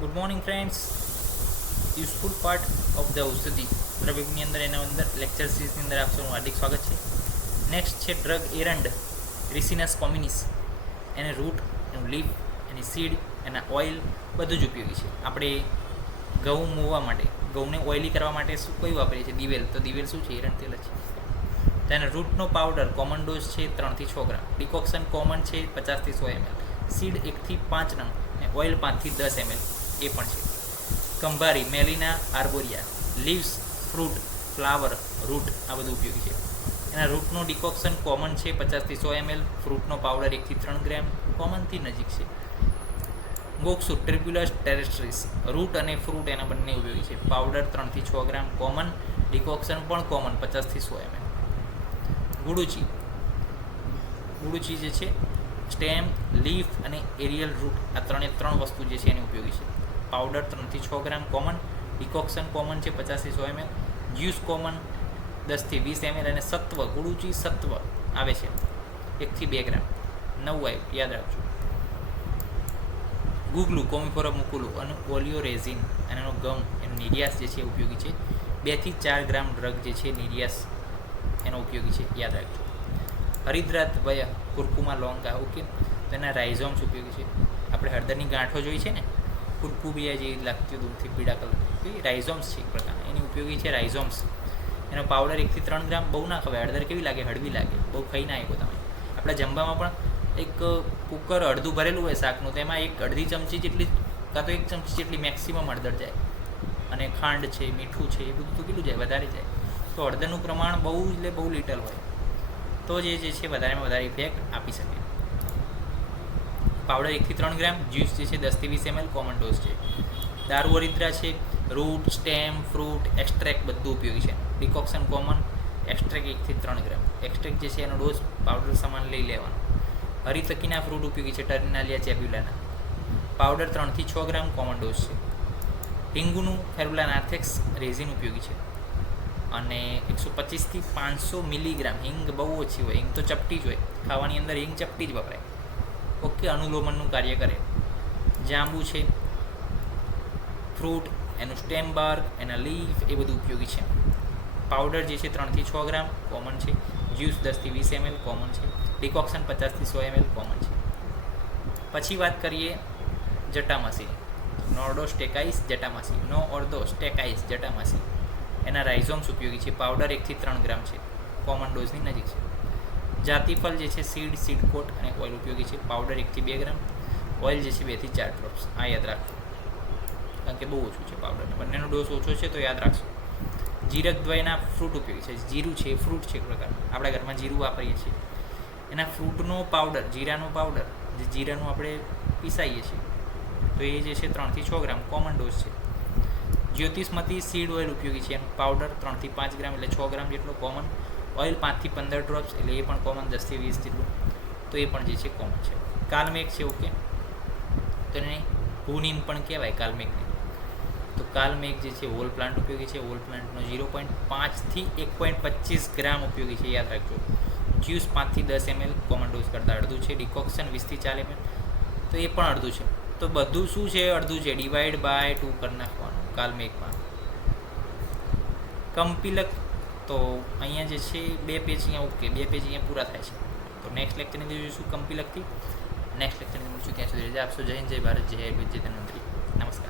Good morning friends. Useful part of the ઔષધિ દ્રવ્યની અંદર એના અંદર લેક્ચર સિરીઝની અંદર આપ સૌનું હાર્દિક સ્વાગત છે. નેક્સ્ટ છે ડ્રગ એરંડ રિસિનસ કોમ્યુનિસ. એને રૂટ, એનું લીફ, એની સીડ, એના ઓઇલ બધું જ ઉપયોગી છે. આપણે ઘઉં મોવા માટે, ઘઉંને ઓઇલી કરવા માટે શું કયું વાપરીએ છીએ? દિવેલ. તો દિવેલ શું છે? એરંડ તેલ જ છે. તો એના રૂટનો પાવડર કોમન ડોઝ છે 3 થી 6 ગ્રામ. ડિકોક્શન કોમન છે 50 થી 100 ml. સીડ 1 થી 5 નંગ અને ઓઇલ 5 થી 10 ml એ પણ છે. કંભારી, મેલિના આર્બોરિયા, લીવ્સ, ફ્રૂટ, ફ્લાવર, રૂટ આ બધું ઉપયોગી છે. એના રૂટનો ડિકોક્શન કોમન છે 50 થી 100 ml. ફ્રૂટનો પાવડર 1 થી 3 ગ્રામ કોમનથી નજીક છે. ગોક્સુ ટ્રિબ્યુલસ ટેરેસ્ટ્રીસ, રૂટ અને ફ્રૂટ એના બંને ઉપયોગી છે. પાવડર 3 થી 6 ગ્રામ કોમન, ડિકોક્શન પણ કોમન 50 થી 100 ml. ગુડુચી જે છે સ્ટેમ, લીફ અને એરિયલ રૂટ આ ત્રણ વસ્તુ જે છે એની ઉપયોગી છે. પાવડર 3 થી 6 ગ્રામ કોમન, ડિકોક્શન કોમન છે 50 થી 100 ml. જ્યુસ કોમન 10 થી 20 ml. અને સત્વ, ગુડુચી સત્વ આવે છે 1 થી 2 ગ્રામ. નવું યાદ રાખજો. ગુગલું, કોમિફોરા મુકુલુ અને ઓલિયો રેઝિન અને એનો ગમ, એનો નિરિયાસ જે છે ઉપયોગી છે. 2 થી 4 ગ્રામ ડ્રગ જે છે નિરિયાસ એનો ઉપયોગી છે, યાદ રાખજો. હરિદ્રાત વય, કુરકુમા લોંગા, ઓકે. તો એના રાઇઝોમ્સ ઉપયોગી છે. આપણે હળદરની ગાંઠો જોઈ છે ને, કુરકુબિયા જે લાગતી દૂરથી પીળા કલર, એ રાઇઝોમ્સ છે એક પ્રકારના, એની ઉપયોગી છે રાઇઝોમ્સ. એનો પાવડર 1 થી 3 ગ્રામ. બહુ ના ખવાય, હળદર કેવી લાગે? હળવી લાગે, બહુ ખાઈ ના આવ્યો તમે. આપણા જમવામાં પણ એક કુકર અડધું ભરેલું હોય શાકનું, તો એમાં અડધી ચમચી જેટલી કાં તો 1 ચમચી જેટલી મેક્સિમમ હળદર જાય. અને ખાંડ છે, મીઠું છે, એ બધું તો કેટલું જાય? વધારે જાય. તો હળદરનું પ્રમાણ બહુ એટલે બહુ લિટલ હોય, તો જે છે વધારેમાં વધારે ઇફેક્ટ આપી શકે. પાવડર 1 થી 3 ગ્રામ. જ્યુસ જે છે 10 થી 20 ml કોમન ડોઝ છે. દારૂ હરિદ્રા છે, રૂટ, સ્ટેમ, ફ્રૂટ, એક્સ્ટ્રેક્ટ બધું ઉપયોગી છે. ડિકોક્શન કોમન, એક્સ્ટ્રેક્ટ 1 થી 3 ગ્રામ. એક્સ્ટ્રેક્ટ જે છે એનો ડોઝ પાવડર સમાન લઈ લેવાનો. હરિતકીના ફ્રૂટ ઉપયોગી છે, ટર્મિનાલિયા જેબ્યુલાના. પાવડર 3 થી 6 ગ્રામ કોમન ડોઝ છે. હિંગુનું ફેરુલા નાર્થેક્સ રેઝિન ઉપયોગી છે. અને 125 થી 500 મિલીગ્રામ. હિંગ બહુ ઓછી હોય, હિંગ તો ચપટી જ હોય, ખાવાની અંદર હિંગ ચપટી જ વપરાય, ઓકે. અનુલોમનનું કાર્ય કરે. જાંબુ છે, ફ્રૂટ, એનું સ્ટેમ બાર્ક, એના લીફ એ બધું ઉપયોગી છે. પાવડર જે છે 3 થી 6 ગ્રામ કોમન છે. જ્યુસ 10 થી 20 ml કોમન છે. ડિકોક્શન 50 થી 100 ml કોમન છે. પછી વાત કરીએ જટામાસી. નોર્ડો સ્ટેકાઇસ જટામાસી, નો ઓર્ધો સ્ટેકાઇસ જટામાસી. એના રાઇઝોમ્સ ઉપયોગી છે. પાવડર 1 થી 3 ગ્રામ છે, કોમન ડોઝની નજીક છે. જાતિફળ જે છે સીડ કોટ અને ઓઇલ ઉપયોગી છે. પાવડર 1 થી 2 ગ્રામ, ઓઇલ જે છે 2 થી 4 ડ્રોપ્સ. આ યાદ રાખજો, કારણ કે બહુ ઓછું છે પાવડર. બંનેનો ડોઝ ઓછો છે તો યાદ રાખશો. જીરકદ્વયના ફ્રૂટ ઉપયોગી છે. જીરું છે એ ફ્રૂટ છે એક પ્રકાર, આપણા ઘરમાં જીરું વાપરીએ છીએ. એના ફ્રૂટનો પાવડર, જીરાનો પાવડર, જે જીરાનું આપણે પીસાઈએ છીએ, તો એ જે છે 3 થી 6 ગ્રામ કોમન ડોઝ છે. જ્યોતિષમતી સીડ ઓઇલ ઉપયોગી છે. એનું પાવડર 3 થી 5 ગ્રામ એટલે 6 ગ્રામ જેટલો કોમન. ઓઇલ 5 થી 15 ડ્રોપ્સ એટલે એ પણ કોમન, 10 થી 20 જેટલું, તો એ પણ જે છે કોમન છે. કાલમેઘ છે, ઓકે. તો એને ભૂનીમ પણ કહેવાય કાલમેઘને. તો કાલમેઘ જે છે હોલ પ્લાન્ટ ઉપયોગી છે. હોલ પ્લાન્ટનો 0.5 થી 1.25 ગ્રામ ઉપયોગી છે, યાદ રાખજો. જ્યુસ 5 થી 10 ml કોમન ડોઝ કરતાં અડધું છે. ડિકોક્શન 20 થી 40 ml, તો એ પણ અડધું છે. તો બધું શું છે? અડધું છે. ડિવાઈડ બાય 2 કરી નાખવાનું કાલમેઘમાં. કંપિલક, તો અહીંયા જે છે 2 પેજ અહીંયા, ઓકે, 2 પેજ અહીંયા પૂરા થાય છે. તો નેક્સ્ટ લેક્ચરની અંદર જોઈશું કંપિલકથી. નેક્સ્ટ લેક્ચરની મળશું, ત્યાં સુધી રજા આપશો. જય હિન્દ, જય ભારત, જય વિજય ધન્વંતરી. નમસ્કાર.